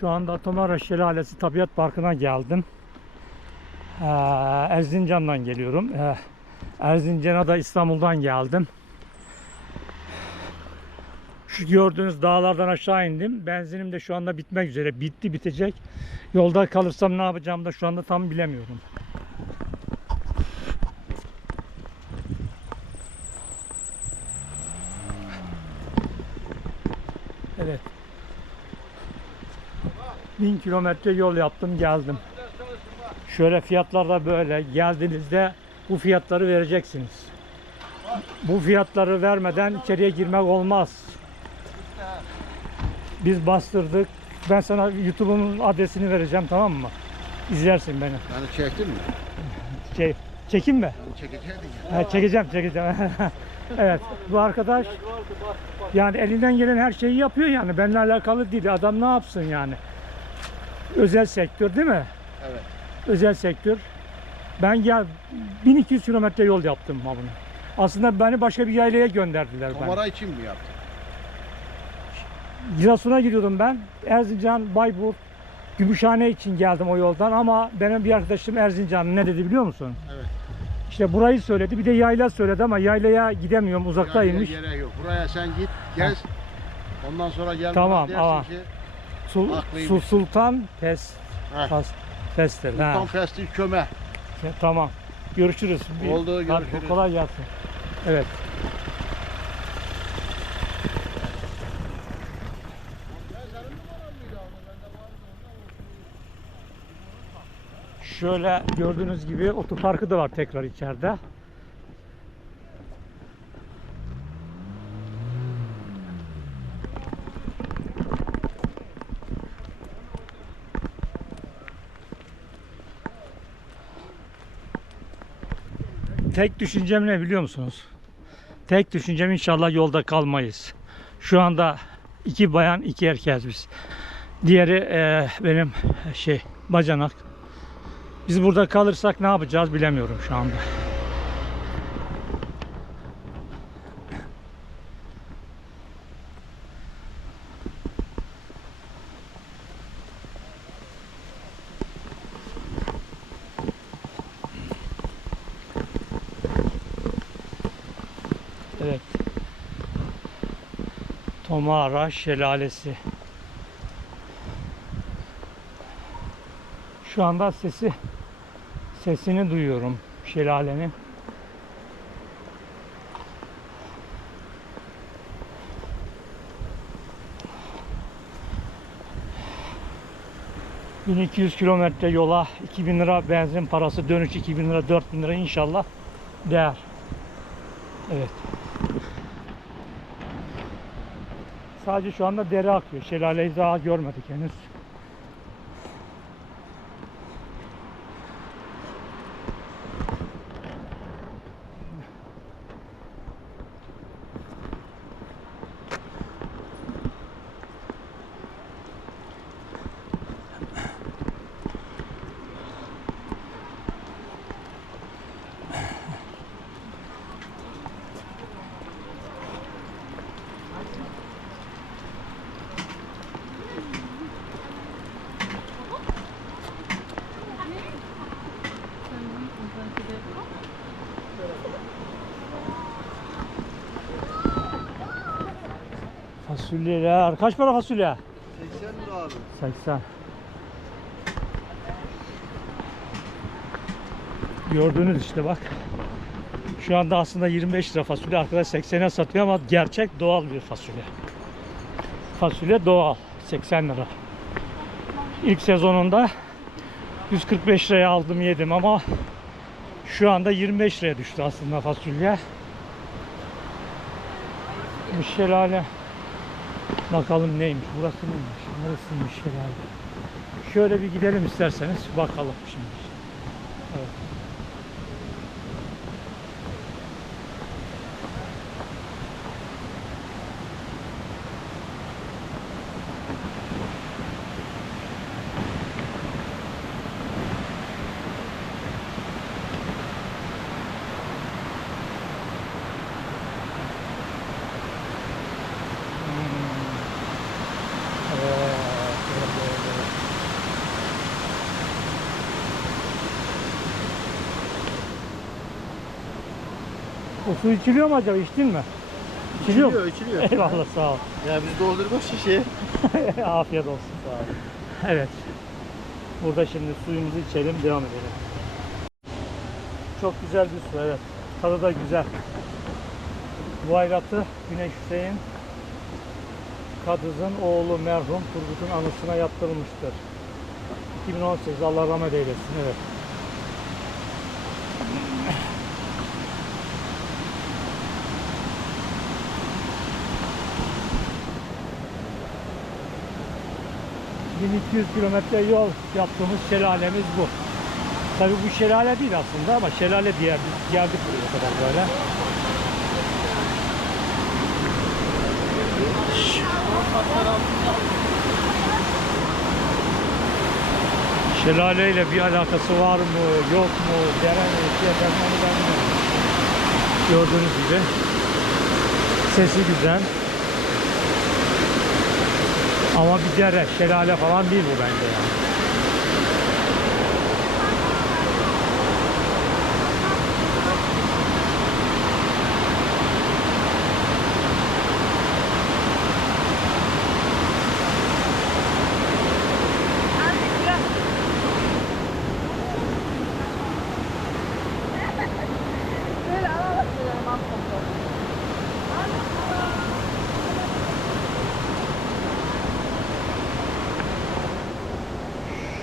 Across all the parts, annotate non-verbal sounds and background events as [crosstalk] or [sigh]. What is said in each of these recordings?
Şu anda Tomara Şelalesi Tabiat Parkı'na geldim. Ee, Erzincan'dan geliyorum. Ee, Erzincan'a da İstanbul'dan geldim. Şu gördüğünüz dağlardan aşağı indim. Benzinim de şu anda bitmek üzere. Bitti bitecek. Yolda kalırsam ne yapacağımı da şu anda tam bilemiyorum. 1000 kilometre yol yaptım geldim. Şöyle fiyatlar da böyle. Geldiğinizde bu fiyatları vereceksiniz. Bu fiyatları vermeden içeriye girmek olmaz. Biz bastırdık. Ben sana YouTube'un adresini vereceğim tamam mı? İzlersin beni. Yani çektin mi? Şey, çekim mi? Yani çekeceydin ya. Ha, çekeceğim, çekeceğim. [laughs] evet, bu arkadaş yani elinden gelen her şeyi yapıyor yani. Benimle alakalı değil. Adam ne yapsın yani? Özel sektör değil mi? Evet. Özel sektör. Ben gel 1200 kilometre yol yaptım bunu. Aslında beni başka bir yaylaya gönderdiler ben. Tomara için mi yaptın? Giresun'a gidiyordum ben. Erzincan, Bayburt, Gümüşhane için geldim o yoldan ama benim bir arkadaşım Erzincan ne dedi biliyor musun? Evet. İşte burayı söyledi. Bir de yayla söyledi ama yaylaya gidemiyorum uzaktaymış. Yani gerek yok. Buraya sen git, gez. Ondan sonra gel Tamam, dersin ama- ki Sul. Su Sultan Pes Heh. Pas Pestir. Ha. Sultan Festi köme. Ya, Tamam. Görüşürüz. Bir- Oldu, görüşürüz. kolay gelsin. Evet. Şöyle gördüğünüz gibi otoparkı da var tekrar içeride. Tek düşüncem ne biliyor musunuz? Tek düşüncem inşallah yolda kalmayız. Şu anda iki bayan iki erkeğiz biz. Diğeri eee, benim şey bacanak. Biz burada kalırsak ne yapacağız bilemiyorum şu anda. Evet. Tomara Şelalesi. Şu anda sesi sesini duyuyorum şelalenin. ...1200 kilometre yola 2000 lira benzin parası dönüş 2000 lira 4000 lira inşallah değer. Evet. Sadece şu anda dere akıyor. Şelaleyi daha görmedik henüz. Fasulyeler. Kaç para fasulye? 80 lira abi. 80. Gördüğünüz işte bak. Şu anda aslında 25 lira fasulye. Arkadaş 80'e satıyor ama gerçek doğal bir fasulye. Fasulye doğal. 80 lira. İlk sezonunda 145 liraya aldım yedim ama şu anda 25 liraya düştü aslında fasulye. Bu şelale Bakalım neymiş, burası neymiş, neresiymiş herhalde. Şöyle bir gidelim isterseniz, bakalım şimdi. Evet. Bu su içiliyor mu acaba? İçtin mi? İçiliyor mu? içiliyor. Eyvallah sağ ol. Ya biz doldurduk şişeyi. [laughs] Afiyet olsun. Sağ ol. Evet. Burada şimdi suyumuzu içelim, devam edelim. Çok güzel bir su, evet. Tadı da güzel. Bu ayratı Güneş Hüseyin Kadız'ın oğlu merhum Turgut'un anısına yaptırılmıştır. 2018 Allah rahmet eylesin. Evet. ...1200 kilometre yol yaptığımız şelalemiz bu. Tabii bu şelale değil aslında ama şelale diye geldik buraya kadar böyle. Şelaleyle bir alakası var mı, yok mu, dere mi, şey onu ben bilmiyorum. Gördüğünüz gibi. Sesi güzel. Ama bir dere, şelale falan değil bu bence yani.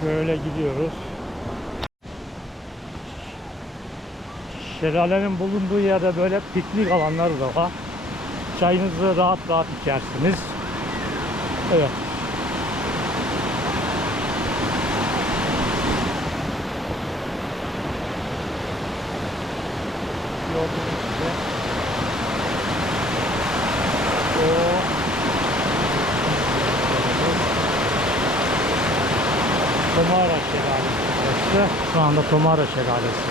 Şöyle gidiyoruz. Şelalenin bulunduğu yerde böyle piknik alanları da var. Çayınızı rahat rahat içersiniz. Evet. Gördüğünüz gibi. O Tomara Şelalesi burası. Şu anda Tomara Şelalesi.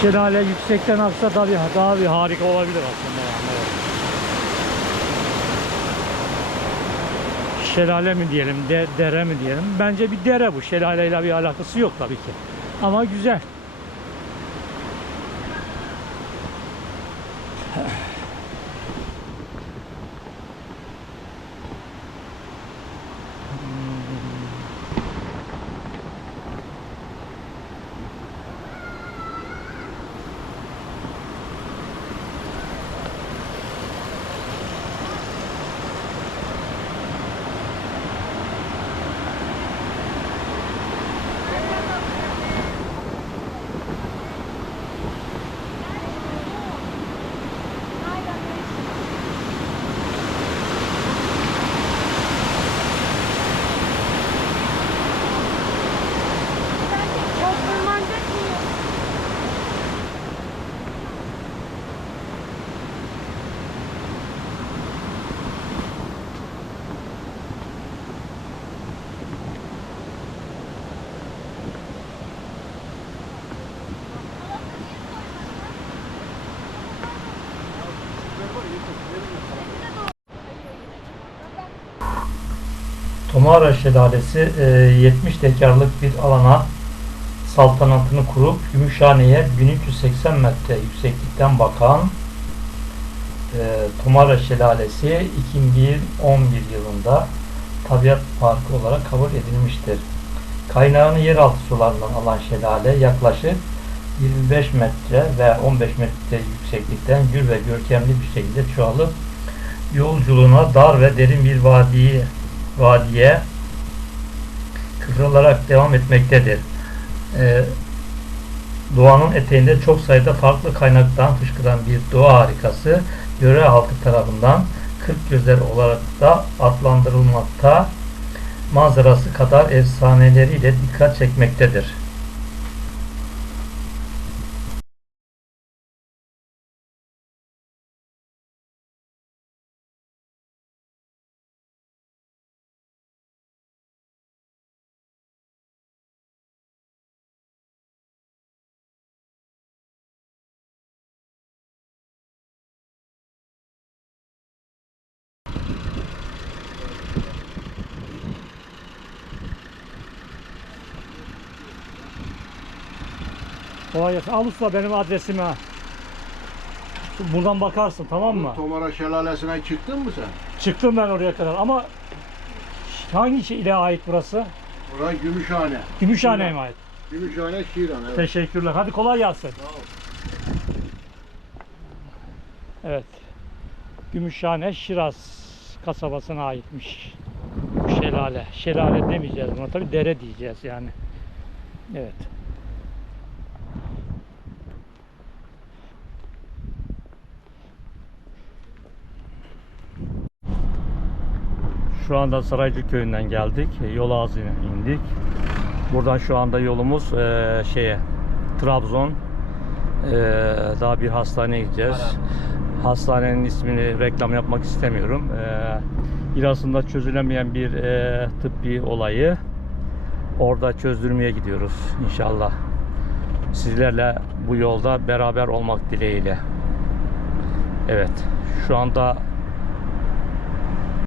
Şelale yüksekten aksa daha daha bir harika olabilir aslında yani. Şelale mi diyelim, de, dere mi diyelim? Bence bir dere bu. Şelaleyle bir alakası yok tabii ki. Ama güzel. Tomara Şelalesi e, 70 dekarlık bir alana saltanatını kurup Gümüşhane'ye 1380 metre yükseklikten bakan e, Tomara Şelalesi 2011 yılında tabiat parkı olarak kabul edilmiştir. Kaynağını yeraltı sularından alan şelale yaklaşık 25 metre ve 15 metre yükseklikten gür ve görkemli bir şekilde çoğalıp yolculuğuna dar ve derin bir vadiye vadiye kıvrılarak devam etmektedir. Ee, doğanın eteğinde çok sayıda farklı kaynaktan fışkıran bir doğa harikası yöre halkı tarafından kırk gözler olarak da adlandırılmakta manzarası kadar efsaneleriyle dikkat çekmektedir. Kolay gelsin. Al usta benim adresimi ha. Buradan bakarsın tamam mı? Tomara Şelalesi'ne çıktın mı sen? Çıktım ben oraya kadar ama hangi şey ile ait burası? Orası Gümüşhane. Gümüşhane'ye mi ait? Gümüşhane Şiran evet. Teşekkürler. Hadi kolay gelsin. Sağ ol. Evet. Gümüşhane Şiraz kasabasına aitmiş. Bu şelale. Şelale demeyeceğiz buna tabi dere diyeceğiz yani. Evet. Şu anda Saraycı köyünden geldik. Yol ağzına indik. Buradan şu anda yolumuz eee, şeye Trabzon. Eee, daha bir hastaneye gideceğiz. Hastanenin ismini reklam yapmak istemiyorum. Eee İrasında çözülemeyen bir eee, tıbbi olayı orada çözdürmeye gidiyoruz inşallah. Sizlerle bu yolda beraber olmak dileğiyle. Evet. Şu anda